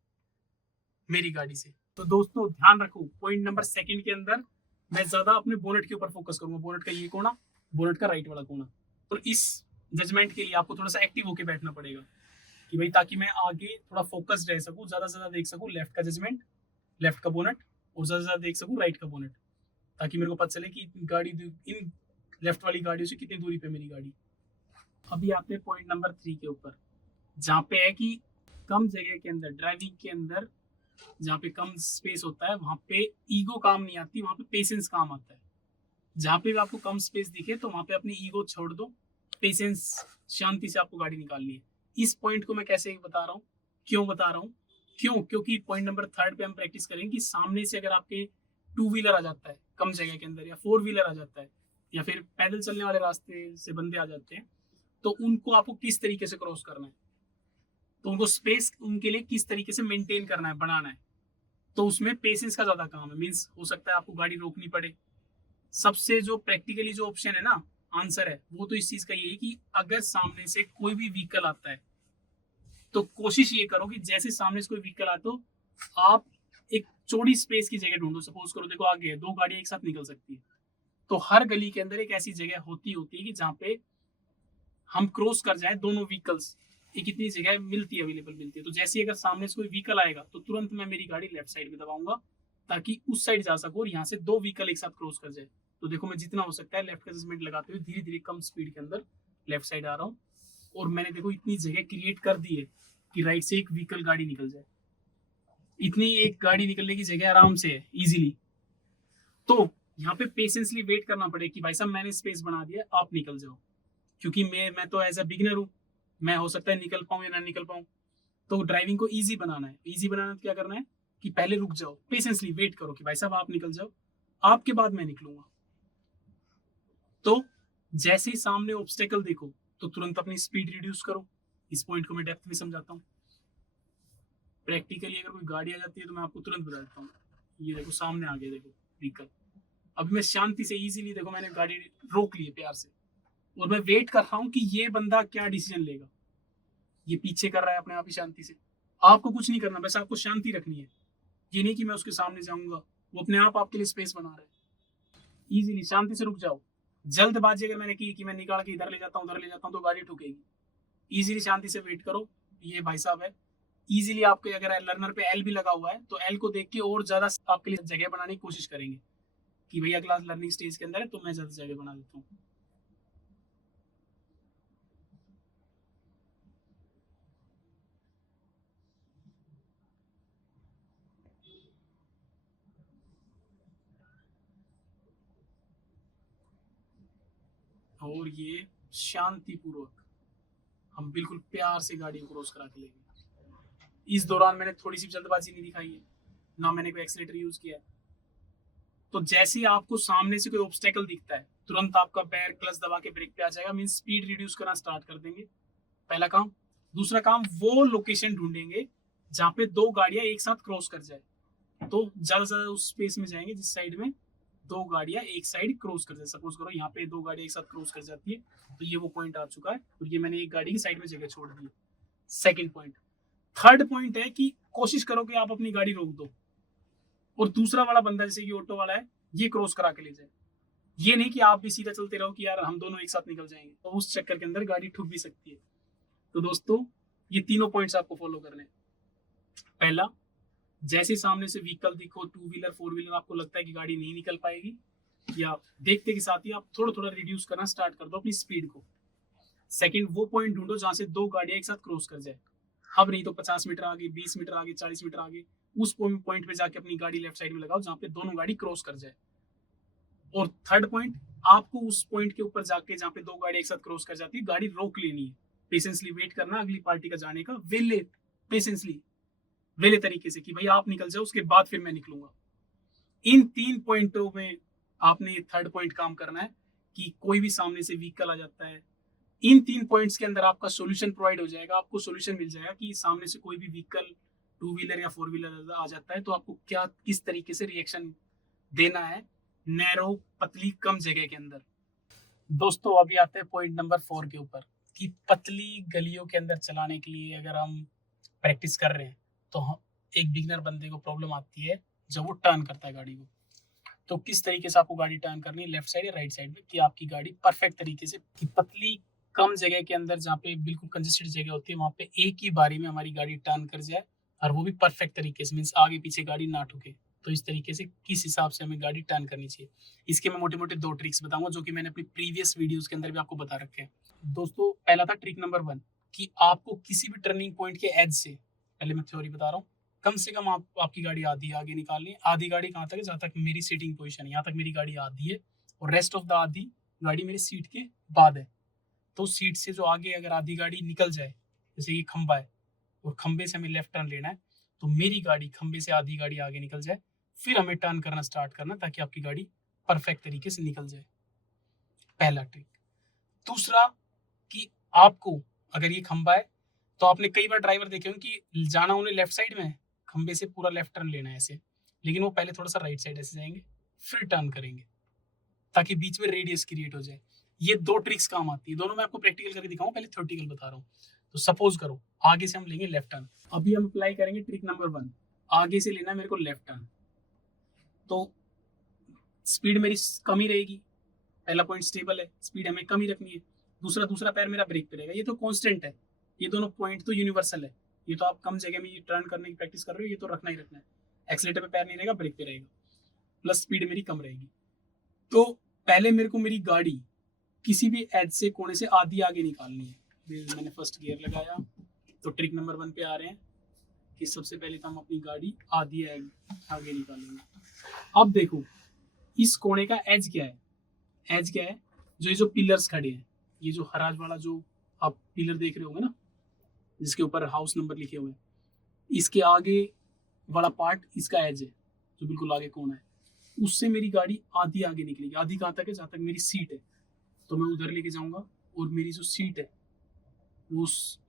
मेरी गाड़ी से। तो दोस्तों ध्यान रखो, पॉइंट नंबर सेकंड के अंदर मैं ज्यादा अपने बोनेट के ऊपर फोकस करूंगा, बोनेट का ये कोना, बोनेट का राइट वाला कोना। और इस जजमेंट के लिए आपको थोड़ा सा एक्टिव होकर बैठना पड़ेगा कि भाई, ताकि मैं आगे थोड़ा फोकस रह सकूं, ज्यादा से ज्यादा देख सकूं लेफ्ट का जजमेंट, लेफ्ट का बोनेट, और ज्यादा से ज्यादा देख सकूं राइट का बोनेट, ताकि मेरे को पता चले कि गाड़ी इन लेफ्ट वाली गाड़ियों से कितनी दूरी पे मेरी गाड़ी। अभी आते हैं पॉइंट नंबर 3 के ऊपर, जहाँ पे है कि कम जगह के अंदर, ड्राइविंग के अंदर जहाँ पे कम स्पेस होता है, वहां पे ईगो काम नहीं आती, वहां पे पेशेंस काम आता है। जहाँ पे भी आपको कम स्पेस दिखे तो वहां पे अपनी ईगो छोड़ दो, पेशेंस, शांति से आपको गाड़ी निकालनी है। इस पॉइंट को मैं कैसे बता रहा हूँ, क्यों बता रहा हूँ, क्योंकि पॉइंट नंबर 3 पे हम प्रैक्टिस करेंगे कि सामने से अगर आपके 2 व्हीलर आ जाता है कम जगह के अंदर, या 4 व्हीलर आ जाता है, या फिर पैदल चलने वाले रास्ते से बंदे आ जाते हैं, तो उनको आपको किस तरीके से क्रॉस करना है, तो उनको स्पेस उनके लिए किस तरीके से मेंटेन करना है, बनाना है। तो उसमें पेशेंस का ज्यादा काम है। मीन्स हो सकता है आपको गाड़ी रोकनी पड़े। सबसे जो प्रैक्टिकली जो ऑप्शन है ना, आंसर है वो तो इस चीज का यही कि अगर सामने से कोई भी व्हीकल आता है तो कोशिश ये करो कि जैसे सामने से कोई व्हीकल आता हो, आप एक चौड़ी स्पेस की जगह ढूंढो। सपोज करो देखो आगे है, 2 गाड़ियां एक साथ निकल सकती है, तो हर गली के अंदर एक ऐसी जगह होती है कि जहाँ पे हम क्रॉस कर जाए दोनों व्हीकल्स, एक इतनी जगह मिलती है, अवेलेबल मिलती है। तो जैसे ही अगर सामने से कोई व्हीकल आएगा तो तुरंत मैं मेरी गाड़ी लेफ्ट साइड में दबाऊंगा, ताकि उस साइड जा सकूं और यहाँ से 2 व्हीकल एक साथ क्रॉस कर जाए। तो देखो मैं जितना हो सकता है लेफ्ट का जजमेंट लगाते हुए धीरे धीरे कम स्पीड के अंदर लेफ्ट साइड आ रहा हूँ, और मैंने देखो इतनी जगह क्रिएट कर दी है कि राइट से एक व्हीकल गाड़ी निकल जाए। इतनी एक गाड़ी निकलने की जगह आराम से है, इजीली। तो यहाँ पे पेशेंसली वेट करना पड़े कि भाई साहब मैंने स्पेस बना दिया, आप निकल जाओ, क्योंकि मैं तो एज अ बिगिनर हूँ, मैं हो सकता है निकल पाऊँ या ना निकल पाऊँ। तो ड्राइविंग को इजी बनाना है। इजी बनाना तो क्या करना है कि पहले रुक जाओ, पेशेंसली वेट करो कि भाई साहब आप निकल जाओ, आपके बाद मैं निकलूंगा। तो जैसे ही सामने ऑब्स्टेकल देखो तो तुरंत अपनी स्पीड रिड्यूस करो। इस पॉइंट को मैं डेप्थ में समझाता हूँ। प्रैक्टिकली अगर कोई गाड़ी आ जाती है तो मैं आपको तुरंत बता देता हूँ। ये देखो सामने आ गया, देखो व्हीकल। अब मैं शांति से इजीली, देखो मैंने गाड़ी रोक ली है प्यार से, और मैं वेट कर रहा हूँ कि ये बंदा क्या डिसीजन लेगा। ये पीछे कर रहा है अपने आप ही शांति से। आपको कुछ नहीं करना, बस आपको शांति रखनी है। ये नहीं कि मैं उसके सामने जाऊंगा, वो अपने आप आपके लिए स्पेस बना रहा है। इजीली शांति से रुक जाओ। जल्दबाजी अगर मैंने की कि मैं निकाल के इधर ले जाता हूँ उधर ले जाता हूँ तो गाड़ी ठुकेगी। इजीली शांति से वेट करो। ये भाई साहब है। इजीली आपके अगर लर्नर पे एल भी लगा हुआ है तो एल को देख के और ज्यादा आपके लिए जगह बनाने की कोशिश करेंगे कि भैया अगला लर्निंग स्टेज के अंदर है तो मैं ज्यादा जगह बना देता हूँ। और ये शांतिपूर्वक हम बिल्कुल प्यार से गाड़ी को क्रॉस करा के लेंगे। इस दौरान मैंने थोड़ी सी जल्दबाजी नहीं दिखाई है, ना मैंने कोई एक्सीलेटर यूज किया है। तो जैसे ही आपको सामने से कोई ऑब्स्टेकल दिखता है तुरंत आपका पैर क्लच दबा के ब्रेक पे आ जाएगा। मीन स्पीड रिड्यूस करना स्टार्ट कर देंगे, पहला काम। दूसरा काम, वो लोकेशन ढूंढेंगे जहाँ पे 2 गाड़ियां एक साथ क्रॉस कर जाए। तो ज्यादा से ज्यादा उस स्पेस में जाएंगे जिस साइड में 2 गाड़ियां एक साइड क्रॉस कर जाए। सपोज करो यहाँ पे 2 गाड़ियां एक साथ क्रॉस कर जाती है, तो ये वो पॉइंट आ चुका है, और ये मैंने एक गाड़ी की साइड में जगह छोड़ दी है। Second point. थर्ड पॉइंट है कि कोशिश करो कि आप अपनी गाड़ी रोक दो और दूसरा वाला बंदा, जैसे कि ऑटो वाला है, ये क्रॉस करा के ले जाए। ये नहीं कि आप भी सीधा चलते रहो कि यार हम दोनों एक साथ निकल जाएंगे, तो उस चक्कर के अंदर गाड़ी ठुक भी सकती है। तो दोस्तों ये तीनों पॉइंट्स आपको फॉलो करने हैं। पहला, जैसे सामने से व्हीकल दिखो, 2 व्हीलर 4 व्हीलर, आपको लगता है कि गाड़ी नहीं निकल पाएगी, या देखते के साथ ही आप थोड़ा थोड़ा रिड्यूस करना स्टार्ट कर दो अपनी स्पीड को। सेकंड, वो पॉइंट ढूंढो जहां से 2 गाड़ियां एक साथ क्रॉस कर जाए। अब नहीं तो 50 मीटर आगे, 20 मीटर आगे, 40 मीटर आगे, उस पॉइंट पे जाके अपनी गाड़ी लेफ्ट साइड में लगाओ जहां पे दोनों गाड़ी क्रॉस कर जाए। और थर्ड पॉइंट, आपको उस पॉइंट के ऊपर जाके जहाँ पे दो गाड़ी एक साथ क्रॉस कर जाती है, गाड़ी रोक लेनी है, पेशेंसली वेट करना अगली पार्टी का जाने का, वेले पेशेंसली वेले तरीके से कि भाई आप निकल जाओ, उसके बाद फिर मैं निकलूंगा। इन 3 पॉइंटों में आपने थर्ड पॉइंट काम करना है कि कोई भी सामने से व्हीकल आ जाता है, इन 3 पॉइंट्स के अंदर आपका सॉल्यूशन प्रोवाइड हो जाएगा, आपको सॉल्यूशन मिल जाएगा कि सामने से कोई भी व्हीकल 2 व्हीलर या 4 व्हीलर आ जाता है तो आपको क्या किस तरीके से रिएक्शन देना है नैरो पतली कम जगह के अंदर। दोस्तों अभी आते हैं पॉइंट नंबर 4 के ऊपर कि पतली गलियों के अंदर चलाने के लिए अगर हम प्रैक्टिस कर रहे हैं तो हम एक बिगनर बंदे को प्रॉब्लम आती है जब वो टर्न करता है गाड़ी को। तो किस तरीके से आपको गाड़ी टर्न करनी है, लेफ्ट साइड या राइट साइड में, कि आपकी गाड़ी परफेक्ट तरीके से कि पतली कम जगह के अंदर जहाँ पे बिल्कुल कंजेस्टेड जगह होती है वहां पे एक ही बारी में हमारी गाड़ी टर्न कर जाए और वो भी परफेक्ट तरीके से, मीन्स आगे पीछे गाड़ी ना ठुके। तो इस तरीके से किस हिसाब से हमें गाड़ी टर्न करनी चाहिए, इसके मैं मोटे मोटे 2 ट्रिक्स बताऊंगा जो कि मैंने अपनी प्रीवियस वीडियोस के अंदर भी आपको बता रखे हैं। दोस्तों पहला था ट्रिक नंबर 1 कि आपको किसी भी टर्निंग पॉइंट के एज से, पहले मैं थ्योरी बता रहा हूँ, कम से कम आपकी गाड़ी आधी आगे निकालनी है। आधी गाड़ी कहाँ तक है, जहाँ तक मेरी सीटिंग पोजीशन है, यहाँ तक मेरी गाड़ी आधी है और रेस्ट ऑफ द आधी गाड़ी मेरी सीट के बाद है। तो सीट से जो आगे अगर आधी गाड़ी निकल जाए, जैसे ये खंबा है और खंबे से हमें लेफ्ट टर्न लेना है, तो मेरी गाड़ी खंबे से आधी गाड़ी आगे निकल जाए, फिर हमें टर्न करना स्टार्ट करना ताकि आपकी गाड़ी परफेक्ट तरीके से निकल जाए। पहला ट्रिक। दूसरा कि आपको अगर ये खंबा है तो आपने कई बार ड्राइवर देखे होंगे कि जाना उन्हें लेफ्ट साइड में, खंबे से पूरा लेफ्ट टर्न लेना है ऐसे, लेकिन वो पहले थोड़ा सा राइट साइड ऐसे जाएंगे फिर टर्न करेंगे ताकि बीच में रेडियस क्रिएट हो जाए। ये 2 ट्रिक्स काम आती है, दोनों मैं आपको प्रैक्टिकल करके दिखाऊं, पहले थ्योरेटिकल बता रहा हूँ। तो सपोज करो आगे से हम लेंगे लेफ्ट टर्न, अभी हम अप्लाई करेंगे ट्रिक नंबर 1, आगे से लेना है मेरे को लेफ्ट टर्न, तो स्पीड मेरी कम ही रहेगी। पहला पॉइंट स्टेबल है, स्पीड हमें कम ही रखनी है। दूसरा पैर मेरा ब्रेक पे रहेगा, ये तो कांस्टेंट है, ये दोनों पॉइंट तो यूनिवर्सल है। ये तो आप कम जगह में ये टर्न करने की प्रैक्टिस कर रहे हो, ये तो रखना ही रखना है। एक्सीलेटर पे पैर नहीं रहेगा, ब्रेक पे रहेगा, प्लस स्पीड मेरी कम रहेगी। तो पहले मेरे को मेरी गाड़ी किसी भी एज से कोने से आधी आगे निकालनी है। मैंने फर्स्ट गियर लगाया, तो ट्रिक नंबर 1 पे आ रहे हैं कि सबसे पहले तो हम अपनी गाड़ी आधी आगे निकालेंगे। अब देखो इस कोने का एज क्या है, एज क्या है, जो ये जो पिलर्स खड़े हैं, ये जो हराज वाला जो आप पिलर देख रहे होंगे ना जिसके ऊपर हाउस नंबर लिखे हुए हैं, इसके आगे वाला पार्ट इसका एज है जो बिल्कुल आगे कोना है, उससे मेरी गाड़ी आधी आगे निकलेगी। आधी कहाँ तक है, जहाँ तक मेरी सीट है, तो मैं उधर लेके जाऊंगा और मेरी जो सीट है वो उस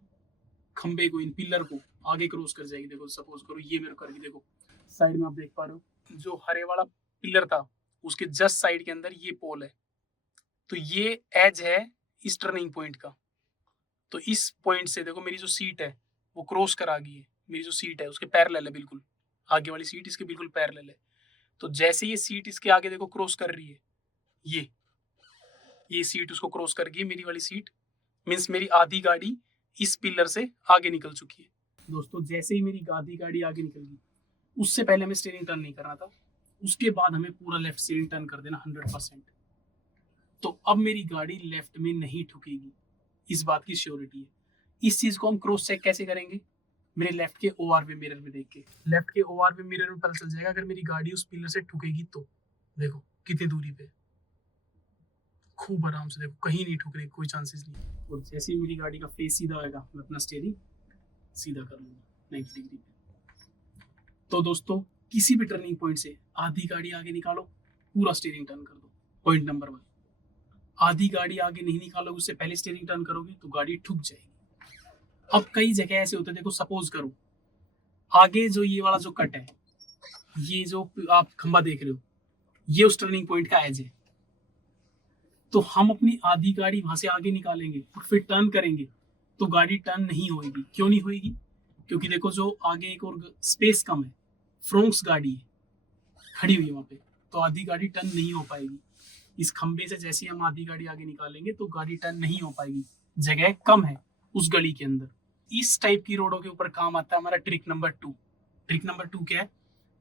खंबे को, इन पिलर को आगे क्रॉस कर जाएगी। देखो सपोज करो ये मेरे करके देखो साइड में आप देख पा रहे हो जो हरे वाला पिलर था उसके जस्ट साइड के अंदर ये पोल है, तो ये एज है इस टर्निंग पॉइंट का। तो इस पॉइंट से देखो मेरी जो सीट है वो क्रॉस कर आ गई है, मेरी जो सीट है उसके पैरेलल है, बिल्कुल आगे वाली सीट इसके बिल्कुल पैरेलल है। तो जैसे ये सीट इसके आगे देखो क्रॉस कर रही है, ये सीट उसको क्रॉस कर गई, मेरी वाली सीट, मीन्स मेरी आधी गाड़ी इस पिलर से आगे निकल चुकी है। दोस्तों जैसे ही मेरी आधी गाड़ी आगे निकल गई, उससे पहले हमें स्टीयरिंग टर्न नहीं करना था, उसके बाद हमें पूरा लेफ्ट स्टीयरिंग टर्न कर देना 100%। तो अब मेरी गाड़ी लेफ्ट में नहीं ठुकेगी, इस बात की श्योरिटी है। इस चीज को हम क्रॉस चेक कैसे करेंगे, मेरे लेफ्ट के ओआरवी मिरर में देख के, लेफ्ट के ओआरवी मिरर में पता चल जाएगा अगर मेरी गाड़ी उस पिलर से ठुकेगी तो देखो कितनी दूरी पे, खूब आराम से देखो, कहीं नहीं ठुकने कोई चांसेस नहीं। और जैसे ही मेरी गाड़ी का फेस सीधा होगा मैं अपना स्टीयरिंग सीधा कर लूंगा 90 डिग्री पे। तो दोस्तों किसी भी टर्निंग पॉइंट से आधी गाड़ी आगे निकालो, पूरा स्टीयरिंग टर्न कर दो। पॉइंट नंबर 1, आधी गाड़ी आगे नहीं निकालोगे, उससे पहले स्टीयरिंग टर्न करोगे तो गाड़ी ठुक जाएगी। अब कई जगह ऐसे होते हैं, देखो सपोज करो आगे जो ये वाला जो कट है, ये जो आप खंबा देख रहे हो, ये उस टर्निंग पॉइंट का एज है, तो हम अपनी आधी गाड़ी वहां से आगे निकालेंगे और फिर टर्न करेंगे तो गाड़ी टर्न नहीं होगी। क्यों नहीं होगी, क्योंकि देखो जो आगे एक और स्पेस कम है, फ्रोंक्स गाड़ी है खड़ी हुई है वहां पे, तो आधी गाड़ी टर्न नहीं हो पाएगी। इस खंबे से जैसे ही हम आधी गाड़ी आगे निकालेंगे तो गाड़ी टर्न नहीं हो पाएगी, जगह कम है उस गली के अंदर। इस टाइप की रोडों के ऊपर काम आता है हमारा ट्रिक नंबर 2। ट्रिक नंबर 2 क्या है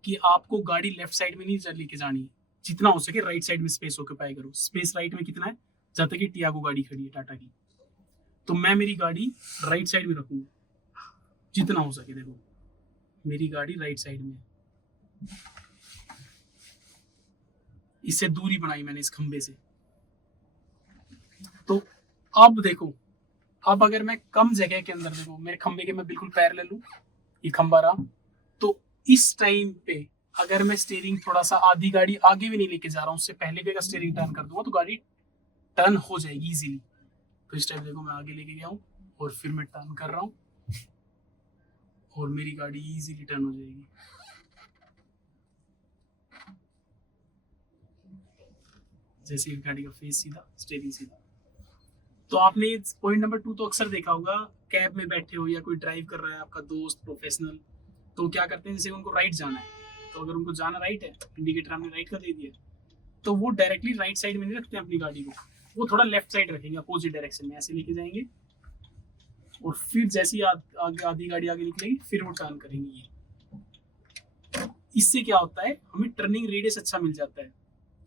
कि आपको गाड़ी लेफ्ट साइड में नहीं लेके जानी है, जितना हो सके राइट साइड में स्पेस ऑक्यूपाई करो। स्पेस राइट में कितना है, जहाँ तक कि टियागो गाड़ी खड़ी है टाटा की, तो मैं मेरी गाड़ी राइट साइड में रखूंगा जितना हो सके। देखो मेरी गाड़ी राइट साइड में है, इससे दूरी बनाई मैंने इस खंबे से। तो अब देखो, अब अगर मैं कम जगह के अंदर, देखो मेरे खंबे के मैं बिल्कुल पैरेलल हूं, ये खंबा रहा, तो इस टाइम पे अगर मैं स्टीयरिंग थोड़ा सा, आधी गाड़ी आगे भी नहीं लेके जा रहा हूँ, उससे पहले भी अगर स्टीयरिंग टर्न कर दूंगा तो गाड़ी टर्न हो जाएगी इजीली। तो इस टाइम देखो मैं आगे लेके गया हूँ और फिर मैं टर्न कर रहा हूँ और मेरी गाड़ी इजीली टर्न हो जाएगी। जैसे कि गाड़ी का फेस सीधा, स्टीयरिंग सीधा। तो आपने पॉइंट नंबर 2 तो अक्सर देखा होगा, कैब में बैठे हो या कोई ड्राइव कर रहा है आपका दोस्त प्रोफेशनल, तो क्या करते हैं, जैसे उनको राइट जाना है, तो अगर उनको जाना राइट है, इंडिकेटर हमने राइट का दे दिया, तो वो डायरेक्टली राइट साइड में नहीं रखते अपनी गाड़ी को, वो थोड़ा लेफ्ट साइड रखेंगे, अपोजिट डायरेक्शन में ऐसे लेके जाएंगे, और फिर जैसी आधी गाड़ी आगे निकलेगी फिर वो टर्न करेंगे। ये इससे क्या होता है, हमें टर्निंग रेडियस अच्छा मिल जाता है,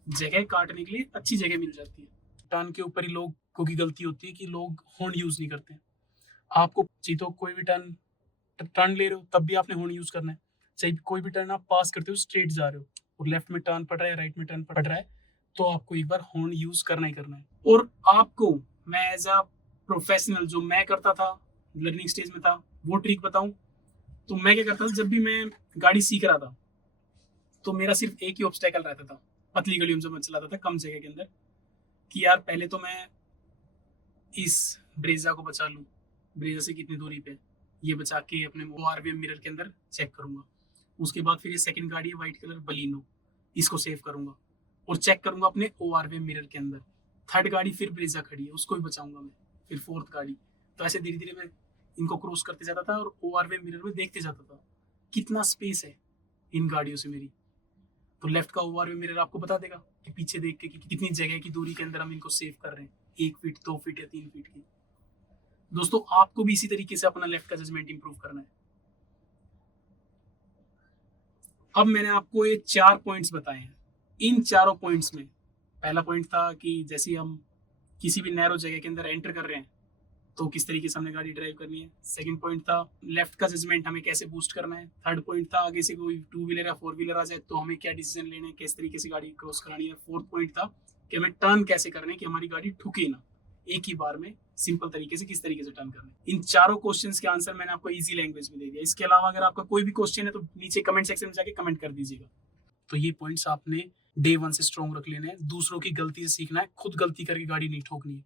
जगह काटने के लिए अच्छी जगह मिल जाती है। टर्न के ऊपर ही लोगों की गलती होती है कि लोग हॉर्न यूज नहीं करते। आपको चाहिए तो कोई भी टर्न टर्न ले रहे हो तब भी आपने हॉर्न यूज करना है, चाहे कोई भी टर्न आप पास करते हो, स्ट्रेट जा रहे हो और लेफ्ट में टर्न पड़ रहा है, राइट में टर्न पड़ रहा है, तो आपको एक बार हॉर्न यूज करना ही करना है। और आपको मैं एज अ प्रोफेशनल, जो मैं करता था, लर्निंग स्टेज में था, वो ट्रिक बताऊं, तो मैं क्या करता था, जब भी मैं गाड़ी सीख रहा था तो मेरा सिर्फ एक ही ऑब्स्टेकल रहता था, पतली गलियों में जब मैं चलाता था कम जगह के अंदर, कि यार पहले तो मैं इस ब्रेजा को बचा लूं, ब्रेजा से कितनी दूरी पे, ये बचा के अपने ओआरवीएम मिरर के अंदर चेक करूंगा। उसके बाद फिर ये सेकंड गाड़ी है व्हाइट कलर बलिनो, इसको सेव करूंगा और चेक करूंगा अपने ओआरवीएम मिरर के अंदर। थर्ड गाड़ी फिर ब्रेजा खड़ी है, उसको भी बचाऊंगा मैं, फिर फोर्थ गाड़ी। तो ऐसे धीरे धीरे मैं इनको क्रॉस करते जाता था और ओआरवीएम मिरर में देखते जाता था कितना स्पेस है इन गाड़ियों से मेरी। तो लेफ्ट का ओआरवीएम मिरर आपको बता देगा कि पीछे देख के कि कितनी जगह की दूरी के अंदर हम इनको सेव कर रहे हैं, 1 फीट 2 फीट या 3 फीट की। दोस्तों आपको भी इसी तरीके से अपना लेफ्ट का जजमेंट इंप्रूव करना है। अब मैंने आपको ये 4 पॉइंट्स बताए हैं, इन चारों पॉइंट्स में पहला पॉइंट था कि जैसे हम किसी भी नैरो जगह के अंदर एंटर कर रहे हैं तो किस तरीके से हमने गाड़ी ड्राइव करनी है। सेकंड पॉइंट था लेफ्ट का जजमेंट हमें कैसे बूस्ट करना है। थर्ड पॉइंट था आगे से कोई 2 व्हीलर या 4 व्हीलर आ जाए तो हमें क्या डिसीजन लेने हैं, किस तरीके से गाड़ी क्रॉस करानी है। फोर्थ पॉइंट था कि हमें टर्न कैसे करने हैं कि हमारी गाड़ी ठुके ना, एक ही बार में सिंपल तरीके से किस तरीके से टर्न करना है। इन चारों क्वेश्चंस के आंसर मैंने आपको इजी लैंग्वेज में दे दिया। इसके अलावा अगर आपका कोई भी क्वेश्चन है तो नीचे कमेंट सेक्शन में जाके कमेंट कर दीजिएगा। तो ये पॉइंट्स आपने डे 1 से स्ट्रॉन्ग रख लेने हैं, दूसरों की गलती से सीखना है, खुद गलती करके गाड़ी नहीं ठोकनी है।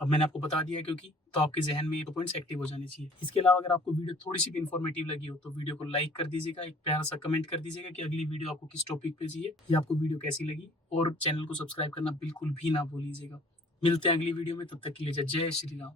अब मैंने आपको बता दिया क्योंकि, तो आपके जहन में ये पॉइंट्स एक्टिव हो जाने चाहिए। इसके अलावा अगर आपको वीडियो थोड़ी सी भी इन्फॉर्मेटिव लगी हो तो वीडियो को लाइक कर दीजिएगा, एक प्यारा सा कमेंट कर दीजिएगा कि अगली वीडियो आपको किस टॉपिक पे चाहिए या आपको वीडियो कैसी लगी, और चैनल को सब्सक्राइब करना बिल्कुल भी ना भूलिएगा। मिलते हैं अगली वीडियो में, तब तक के लिए जय श्री राम।